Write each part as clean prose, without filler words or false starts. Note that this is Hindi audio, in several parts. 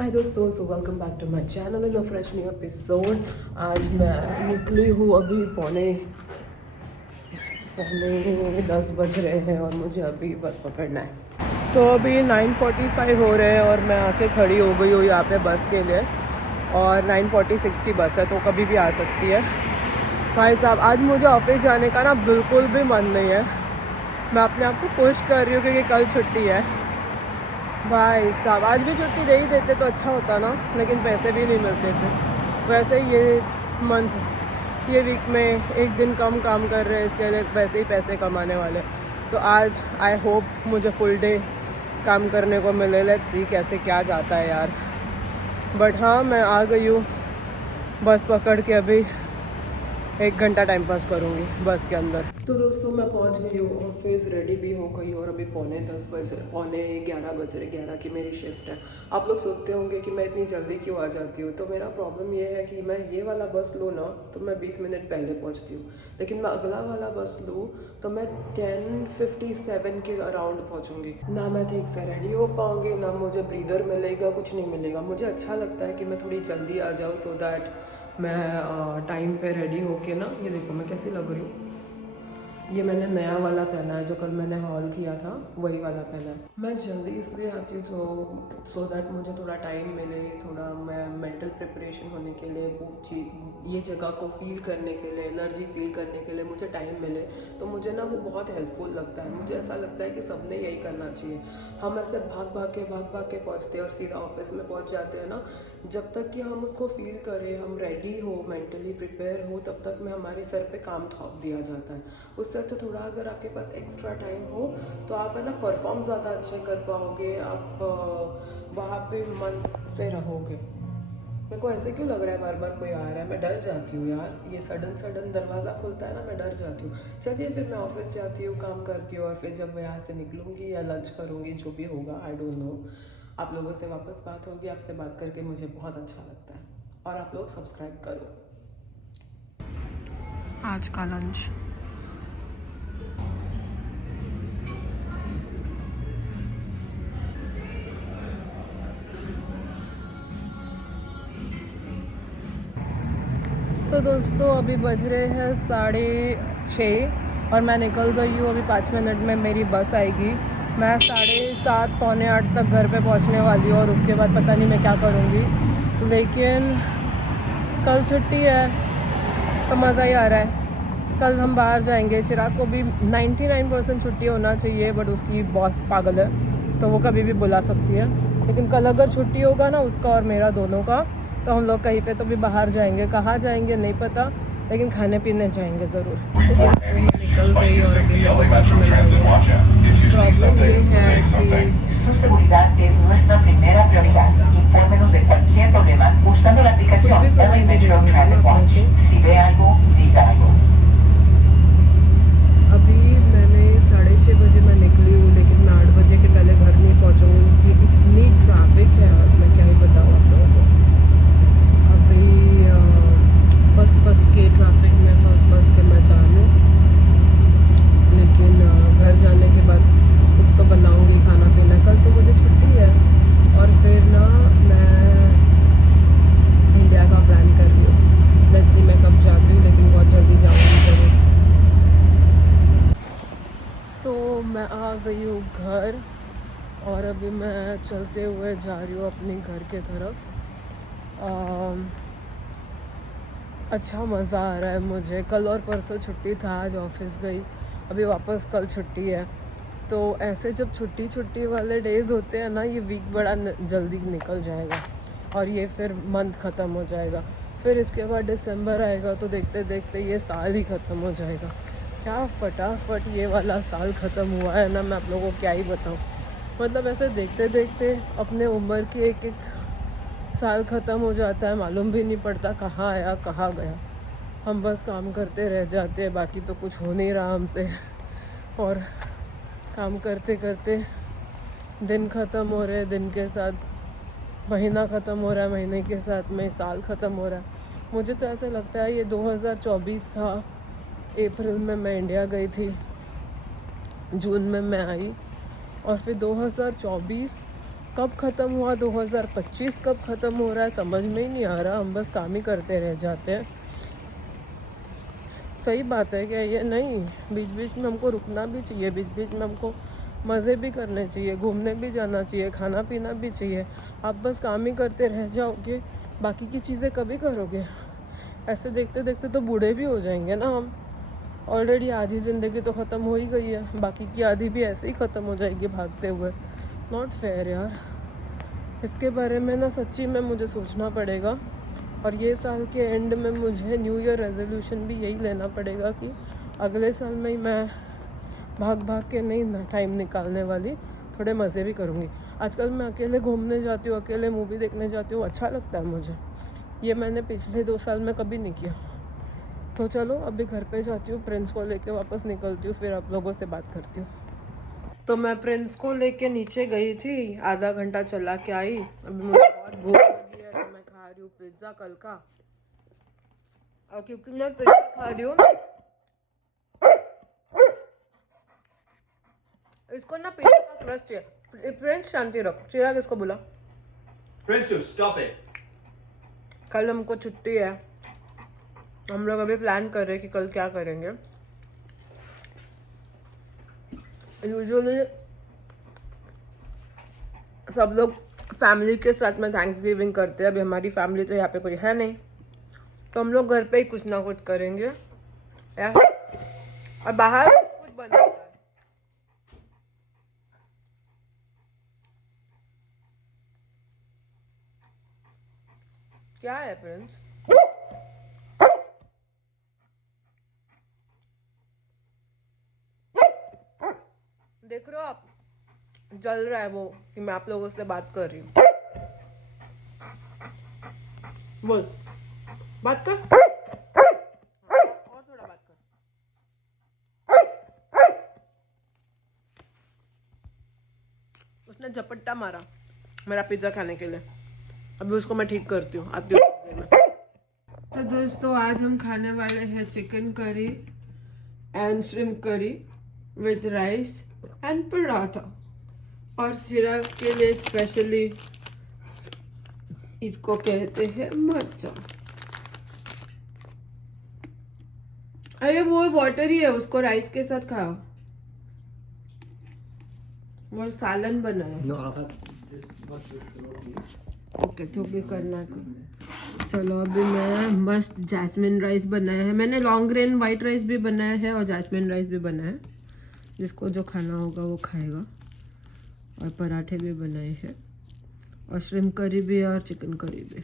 हाय दोस्तों, so welcome back to my channel in a fresh new episode. आज मैं निकली हूँ अभी पौने 10 बज रहे हैं और मुझे अभी बस पकड़ना है। तो अभी 9:45 हो रहे हैं और मैं आके खड़ी हो गई हूँ यहाँ पे बस के लिए। और 9:46 की बस है तो कभी भी आ सकती है। भाई साहब, आज मुझे ऑफिस जाने का ना बिल्कुल भी मन नहीं है। मैं अपने आप को पुश कर रही हूँ क्योंकि कल छुट्टी है। भाई साहब, आज भी छुट्टी दे ही देते तो अच्छा होता ना, लेकिन पैसे भी नहीं मिलते थे। वैसे ही ये वीक में एक दिन कम काम कर रहे हैं, इसके लिए वैसे ही पैसे कमाने वाले। तो आज आई होप मुझे फुल डे काम करने को मिले। लेट्स सी कैसे क्या जाता है यार। बट हाँ, मैं आ गई हूँ बस पकड़ के। अभी 1 घंटा टाइम पास करूँगी बस के अंदर। तो दोस्तों, मैं पहुँच गई हूँ ऑफिस, रेडी भी हो गई और अभी पौने 11 बज रहे। 11 की मेरी शिफ्ट है। आप लोग सोचते होंगे कि मैं इतनी जल्दी क्यों आ जाती हूँ। तो मेरा प्रॉब्लम ये है कि मैं ये वाला बस लूँ ना तो मैं 20 मिनट पहले पहुँचती हूँ, लेकिन मैं अगला वाला बस लूँ तो मैं 10:57 के अराउंड पहुँचूँगी। ना मैं ठीक से रेडी हो पाऊँगी, ना मुझे ब्रीदर मिलेगा, कुछ नहीं मिलेगा। मुझे अच्छा लगता है कि मैं थोड़ी जल्दी आ जाऊँ सो दैट मैं टाइम पे रेडी होके ना, ये देखो मैं कैसी लग रही हूँ। ये मैंने नया वाला पहना है जो कल मैंने हॉल किया था, वही वाला पहना है। मैं जल्दी इसलिए आती हूँ तो सो दैट मुझे थोड़ा टाइम मिले, थोड़ा मैं मेंटल प्रिपरेशन होने के लिए, ये जगह को फील करने के लिए, एनर्जी फील करने के लिए मुझे टाइम मिले। तो मुझे ना वो बहुत हेल्पफुल लगता है। मुझे ऐसा लगता है कि सबने यही करना चाहिए। हम ऐसे भाग भाग के पहुँचते हैं और सीधा ऑफिस में पहुँच जाते हैं ना। जब तक कि हम उसको फील करें, हम रेडी हो, मेंटली प्रिपेयर हो, तब तक में हमारे सर पे काम थोप दिया जाता है। उससे अच्छा थोड़ा अगर आपके पास एक्स्ट्रा टाइम हो तो आप है ना परफॉर्म ज़्यादा अच्छे कर पाओगे। आप वहाँ पे मन से रहोगे। मेरे को ऐसे क्यों लग रहा है बार बार कोई आ रहा है, मैं डर जाती हूँ यार। ये सडन दरवाज़ा खुलता है ना, मैं डर जाती हूँ। चलिए फिर मैं ऑफिस जाती हूँ, काम करती हूँ और फिर जब मैं यहाँ से निकलूँगी या लंच करूँगी, जो भी होगा आई डोंट नो, आप लोगों से वापस बात होगी। आपसे बात करके मुझे बहुत अच्छा लगता है। और आप लोग सब्सक्राइब करो। आज का लंच तो दोस्तों, अभी बज रहे हैं 6:30 और मैं निकल गई हूँ। अभी 5 मिनट में मेरी बस आएगी। मैं 7:30 पौने 8 तक घर पे पहुँचने वाली हूँ और उसके बाद पता नहीं मैं क्या करूँगी। लेकिन कल छुट्टी है तो मज़ा ही आ रहा है। कल हम बाहर जाएंगे। चिराग को भी 99% छुट्टी होना चाहिए, बट उसकी बॉस पागल है तो वो कभी भी बुला सकती है। लेकिन कल अगर छुट्टी होगा ना, उसका और मेरा दोनों का, तो हम लोग कहीं पे तो भी बाहर जाएंगे। कहाँ जाएंगे नहीं पता, लेकिन खाने पीने जाएंगे ज़रूर। तो दोस्तों, मैं निकल गई और अभी मेरे को बस मिल रही है। प्रॉब्लम ये है कि Su seguridad es nuestra primera prioridad. Infórmenos de cualquier problema usando la कुछ aplicación भी सुनाई LA नहीं Metro देता ना Transit अपने Watch. को। Si ve algo, diga algo. अभी मैंने 6:30 बजे मैं निकली हूँ, लेकिन मैं 8 बजे के पहले घर नहीं पहुँचूँगी क्योंकि इतनी ट्रैफिक है आज। मैं क्या ही बताऊँ आप लोगों को। अभी फंस के ट्रैफिक में फंस के मैं जा रही हूँ। लेकिन घर जाने के बाद कुछ तो बनाऊँगी खाना पीना। कल तो मुझे छुट्टी है और फिर ना मैं इंडिया का प्लान कर रही हूँ। लेट्स सी मैं कब जाती हूँ, लेकिन बहुत जल्दी जाऊँगी ज़रूर। तो मैं आ गई हूँ घर और अभी मैं चलते हुए जा रही हूँ अपने घर के तरफ। अच्छा मज़ा आ रहा है मुझे। कल और परसों छुट्टी था, आज ऑफिस गई, अभी वापस कल छुट्टी है। तो ऐसे जब छुट्टी वाले डेज़ होते हैं ना, ये वीक बड़ा जल्दी निकल जाएगा और ये फिर मंथ ख़त्म हो जाएगा। फिर इसके बाद दिसंबर आएगा तो देखते देखते ये साल ही ख़त्म हो जाएगा। क्या फटाफट ये वाला साल ख़त्म हुआ है ना, मैं आप लोगों को क्या ही बताऊँ। मतलब ऐसे देखते देखते अपने उम्र की एक साल ख़त्म हो जाता है, मालूम भी नहीं पड़ता कहाँ आया कहाँ गया। हम बस काम करते रह जाते हैं, बाकी तो कुछ हो नहीं रहा हमसे। और काम करते करते दिन ख़त्म हो रहे, दिन के साथ महीना ख़त्म हो रहा है, महीने के साथ में साल ख़त्म हो रहा है। मुझे तो ऐसा लगता है ये 2024 था। अप्रैल में मैं इंडिया गई थी, जून में मैं आई और फिर 2024 कब ख़त्म हुआ, 2025 कब ख़त्म हो रहा है समझ में ही नहीं आ रहा। हम बस काम ही करते रह जाते हैं। सही बात है क्या ये? नहीं, बीच बीच में हमको रुकना भी चाहिए, बीच बीच में हमको मज़े भी करने चाहिए, घूमने भी जाना चाहिए, खाना पीना भी चाहिए। आप बस काम ही करते रह जाओगे, बाकी की चीज़ें कभी करोगे? ऐसे देखते देखते तो बूढ़े भी हो जाएंगे ना हम। ऑलरेडी आधी ज़िंदगी तो ख़त्म हो ही गई है, बाकी की आधी भी ऐसे ही ख़त्म हो जाएगी भागते हुए। नॉट फेयर यार। इसके बारे में ना सच्ची में मुझे सोचना पड़ेगा। और ये साल के एंड में मुझे न्यू ईयर रेजोल्यूशन भी यही लेना पड़ेगा कि अगले साल में ही मैं भाग भाग के नहीं टाइम निकालने वाली, थोड़े मज़े भी करूँगी। आजकल मैं अकेले घूमने जाती हूँ, अकेले मूवी देखने जाती हूँ, अच्छा लगता है मुझे। ये मैंने पिछले 2 साल में कभी नहीं किया। तो चलो अभी घर पे जाती हूँ, प्रिंस को लेके वापस निकलती हूँ, फिर आप लोगों से बात करती हूँ। तो मैं प्रिंस को लेके नीचे गई थी, आधा घंटा चला के आई। अभी मुझे बहुत भूख लगी है तो मैं खा रही हूँ पिज़्ज़ा कल का। और क्योंकि मैं पिज़्ज़ा खा रही हूँ, इसको ना पिज़्ज़ा का क्रस्ट है। प्रिंस शांति रख, चिराग इसको बुला। Princess, stop it. कल हमको छुट्टी है, हम लोग अभी प्लान कर रहे हैं कि कल क्या करेंगे। यूजुअली सब लोग फैमिली के साथ में थैंक्स गिविंग करते हैं। अभी हमारी फैमिली तो यहाँ पे कोई है नहीं, तो हम लोग घर पे ही कुछ ना कुछ करेंगे या और बाहर कुछ बनाता है। क्या है प्रिंस? देख रहे हो आप, जल रहा है वो कि मैं आप लोगों से बात कर रही हूँ। बोल, बात कर। और थोड़ा बात कर। उसने झपट्टा मारा मेरा पिज्ज़ा खाने के लिए। अभी उसको मैं ठीक करती हूँ, आती हूँ देर में। तो दोस्तों आज हम खाने वाले हैं चिकन करी एंड श्रिम्प करी विद राइस एंड पराठा। और चिराग के लिए स्पेशली इसको कहते हैं मरचा। अरे वो वाटर ही है, उसको राइस के साथ खाओ। वो सालन बना है। No, I'll have this much with the roti. Okay, जो भी करना कर। चलो अभी मैं मस्त जैस्मिन राइस बनाया है मैंने। लॉन्ग ग्रेन वाइट राइस भी बनाया है और जैस्मिन राइस भी बनाया है, जिसको जो खाना होगा वो खाएगा। और पराठे भी बनाए हैं और श्रिम्प करी भी और चिकन करी भी।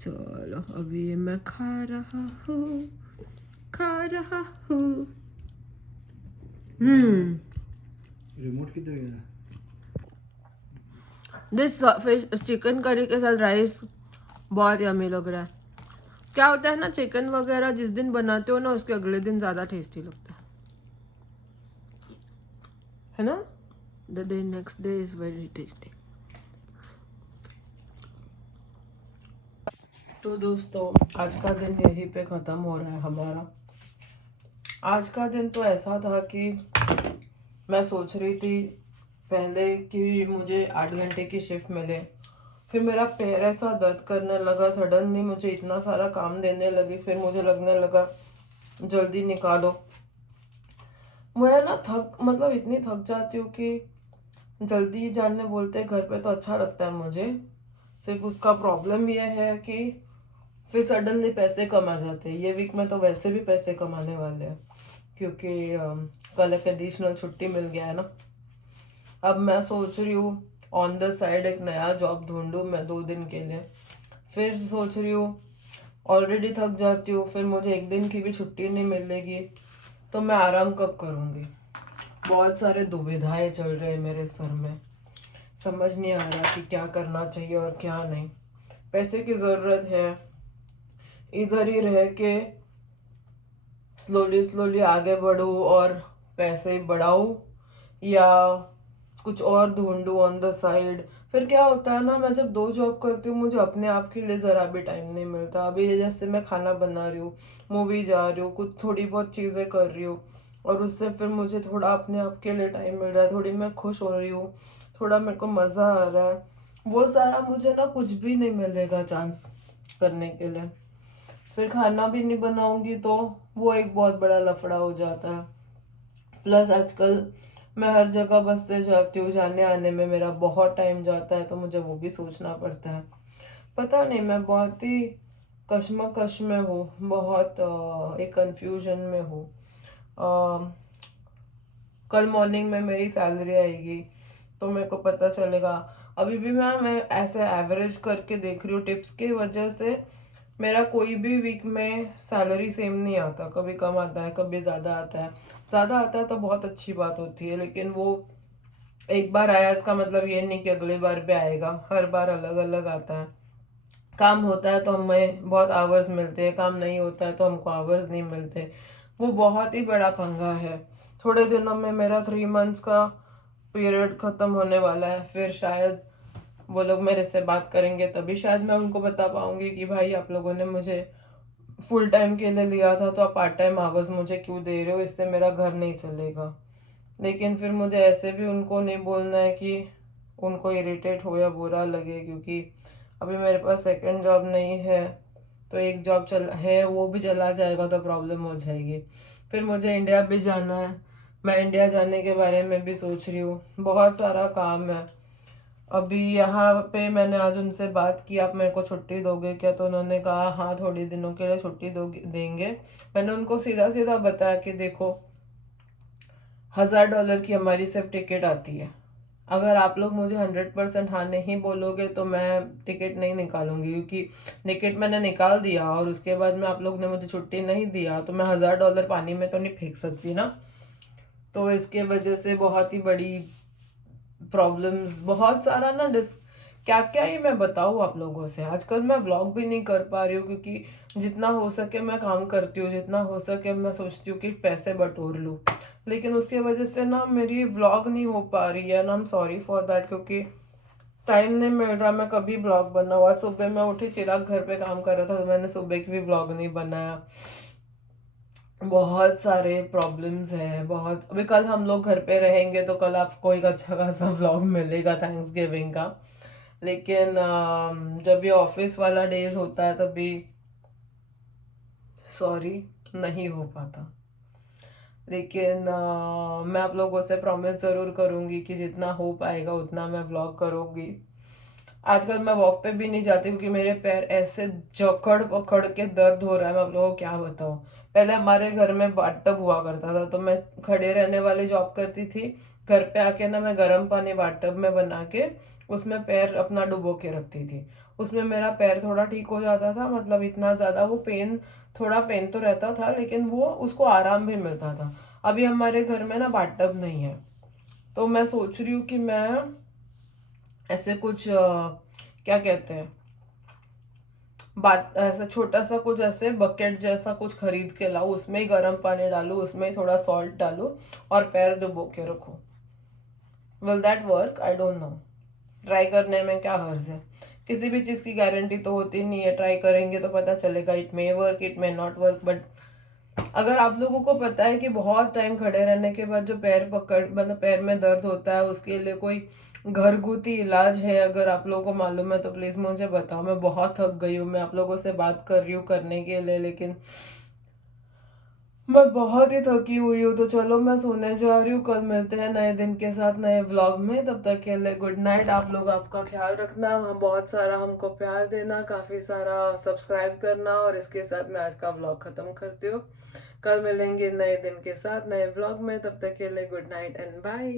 चलो अभी ये मैं खा रहा हूँ। रिमोट किधर गया? दिस फिश चिकन करी के साथ राइस बहुत यम्मी लग रहा है। क्या होता है ना, चिकन वगैरह जिस दिन बनाते हो ना उसके अगले दिन ज़्यादा टेस्टी लगता है ना। The day next day is very tasty. तो दोस्तों आज का दिन यहीं पे ख़त्म हो रहा है हमारा। आज का दिन तो ऐसा था कि मैं सोच रही थी पहले कि मुझे 8 घंटे की शिफ्ट मिले, फिर मेरा पैर ऐसा दर्द करने लगा, सडनली मुझे इतना सारा काम देने लगी, फिर मुझे लगने लगा जल्दी निकालो। मैं ना इतनी थक जाती हूँ कि जल्दी जाने बोलते घर पे तो अच्छा लगता है मुझे। सिर्फ उसका प्रॉब्लम ये है कि फिर सडनली पैसे कम आ जाते हैं। ये वीक में तो वैसे भी पैसे कमाने वाले हैं क्योंकि कल एक एडिशनल छुट्टी मिल गया है ना। अब मैं सोच रही हूँ ऑन द साइड एक नया जॉब ढूंढूँ मैं 2 दिन के लिए। फिर सोच रही हूँ ऑलरेडी थक जाती हूँ, फिर मुझे 1 दिन की भी छुट्टी नहीं मिलेगी तो मैं आराम कब करूँगी। बहुत सारे दुविधाएं चल रहे हैं मेरे सर में, समझ नहीं आ रहा कि क्या करना चाहिए और क्या नहीं। पैसे की ज़रूरत है, इधर ही रह के स्लोली आगे बढ़ूँ और पैसे बढ़ाऊँ या कुछ और ढूंढूँ ऑन द साइड। फिर क्या होता है ना, मैं जब 2 जॉब करती हूँ मुझे अपने आप के लिए ज़रा भी टाइम नहीं मिलता। अभी जैसे मैं खाना बना रही हूँ, मूवी जा रही हूँ, कुछ थोड़ी बहुत चीज़ें कर रही हूँ और उससे फिर मुझे थोड़ा अपने आप के लिए टाइम मिल रहा है, थोड़ी मैं खुश हो रही हूँ, थोड़ा मेरे को मज़ा आ रहा है, वो सारा मुझे ना कुछ भी नहीं मिलेगा चांस करने के लिए। फिर खाना भी नहीं बनाऊंगी तो वो एक बहुत बड़ा लफड़ा हो जाता है। प्लस आजकल मैं हर जगह बसते जाती हूँ, जाने आने में मेरा बहुत टाइम जाता है, तो मुझे वो भी सोचना पड़ता है। पता नहीं, मैं बहुत ही कश्मकश में हूँ, बहुत एक कंफ्यूजन में हूँ। कल मॉर्निंग में मेरी सैलरी आएगी तो मेरे को पता चलेगा। अभी भी मैं ऐसे एवरेज करके देख रही हूँ, टिप्स की वजह से मेरा कोई भी वीक में सैलरी सेम नहीं आता, कभी कम आता है, कभी ज़्यादा आता है। ज़्यादा आता है तो बहुत अच्छी बात होती है, लेकिन वो एक बार आया इसका मतलब ये नहीं कि अगली बार भी आएगा, हर बार अलग अलग आता है। काम होता है तो हमें बहुत आवर्स मिलते हैं, काम नहीं होता है तो हमको आवर्स नहीं मिलते। वो बहुत ही बड़ा पंगा है। थोड़े दिनों में मेरा 3 मंथ्स का पीरियड ख़त्म होने वाला है, फिर शायद वो लोग मेरे से बात करेंगे, तभी शायद मैं उनको बता पाऊंगी कि भाई आप लोगों ने मुझे फुल टाइम के लिए लिया था तो आप पार्ट टाइम आवर्स मुझे क्यों दे रहे हो, इससे मेरा घर नहीं चलेगा। लेकिन फिर मुझे ऐसे भी उनको नहीं बोलना है कि उनको इरिटेट हो या बुरा लगे, क्योंकि अभी मेरे पास सेकंड जॉब नहीं है, तो एक जॉब चल है वो भी चला जाएगा तो प्रॉब्लम हो जाएगी। फिर मुझे इंडिया भी जाना है, मैं इंडिया जाने के बारे में भी सोच रही हूँ, बहुत सारा काम है। अभी यहाँ पे मैंने आज उनसे बात की, आप मेरे को छुट्टी दोगे क्या, तो उन्होंने कहा हाँ थोड़ी दिनों के लिए छुट्टी देंगे। मैंने उनको सीधा सीधा बताया कि देखो $1000 की हमारी सिर्फ टिकट आती है, अगर आप लोग मुझे 100% हाँ नहीं बोलोगे तो मैं टिकट नहीं निकालूंगी, क्योंकि टिकट मैंने निकाल दिया और उसके बाद में आप लोग ने मुझे छुट्टी नहीं दिया तो मैं $1000 पानी में तो नहीं फेंक सकती ना। तो इसके वजह से बहुत ही बड़ी प्रॉब्लम्स, बहुत सारा ना क्या क्या ही मैं बताऊँ आप लोगों से। आजकल मैं व्लॉग भी नहीं कर पा रही हूँ, क्योंकि जितना हो सके मैं काम करती हूँ, जितना हो सके मैं सोचती हूँ कि पैसे बटोर लूँ, लेकिन उसकी वजह से ना मेरी व्लॉग नहीं हो पा रही है ना। I am sorry for that, क्योंकि टाइम नहीं मिल रहा मैं कभी ब्लॉग बनाऊँ। आज सुबह मैं उठी, चिराग घर पे काम कर रहा था तो मैंने सुबह की भी ब्लॉग नहीं बनाया। बहुत सारे प्रॉब्लम्स हैं, बहुत। अभी कल हम लोग घर पे रहेंगे तो कल आपको एक अच्छा खासा व्लॉग मिलेगा थैंक्स गिविंग का, लेकिन जब ये ऑफिस वाला डेज होता है तभी सॉरी नहीं हो पाता। लेकिन मैं आप लोगों से प्रॉमिस ज़रूर करूँगी कि जितना हो पाएगा उतना मैं व्लॉग करूँगी। आजकल मैं वॉक पे भी नहीं जाती क्योंकि मेरे पैर ऐसे जकड़ पकड़ के दर्द हो रहा है, मैं आप लोगों को क्या बताऊँ। पहले हमारे घर में बाथटब हुआ करता था तो मैं खड़े रहने वाली जॉब करती थी, घर पे आके ना मैं गर्म पानी बाथटब में बना के उसमें पैर अपना डुबो के रखती थी। उसमें मेरा पैर थोड़ा ठीक हो जाता था, मतलब इतना ज़्यादा वो पेन, थोड़ा पेन तो रहता था लेकिन वो उसको आराम भी मिलता था। अभी हमारे घर में ना बाथटब नहीं है, तो मैं सोच रही हूँ कि मैं ऐसे कुछ क्या कहते हैं, बात ऐसा छोटा सा कुछ ऐसे बकेट जैसा कुछ खरीद के लाऊं, उसमें ही गर्म पानी डालूं, उसमें ही थोड़ा सॉल्ट डालूं और पैर डुबो के रखूं। Will that work? I don't know. Try करने में क्या हर्ज है, किसी भी चीज़ की गारंटी तो होती नहीं है, ट्राई करेंगे तो पता चलेगा। It may work, it may not work, but अगर आप लोगों को पता है कि बहुत टाइम खड़े रहने के बाद जो पैर पकड़, मतलब पैर में दर्द होता है, उसके लिए कोई घरगुती इलाज है, अगर आप लोगों को मालूम है तो प्लीज़ मुझे बताओ। मैं बहुत थक गई हूँ, मैं आप लोगों से बात कर रही हूँ करने के लिए, लेकिन मैं बहुत ही थकी हुई हूँ। तो चलो मैं सोने जा रही हूँ, कल मिलते हैं नए दिन के साथ नए व्लॉग में। तब तक के लिए गुड नाइट। आप लोग आपका ख्याल रखना, हम बहुत सारा हमको प्यार देना, काफ़ी सारा सब्सक्राइब करना, और इसके साथ मैं आज का व्लॉग ख़त्म करती हूँ। कल मिलेंगे नए दिन के साथ नए व्लॉग में, तब तक के लिए गुड नाइट एंड बाय।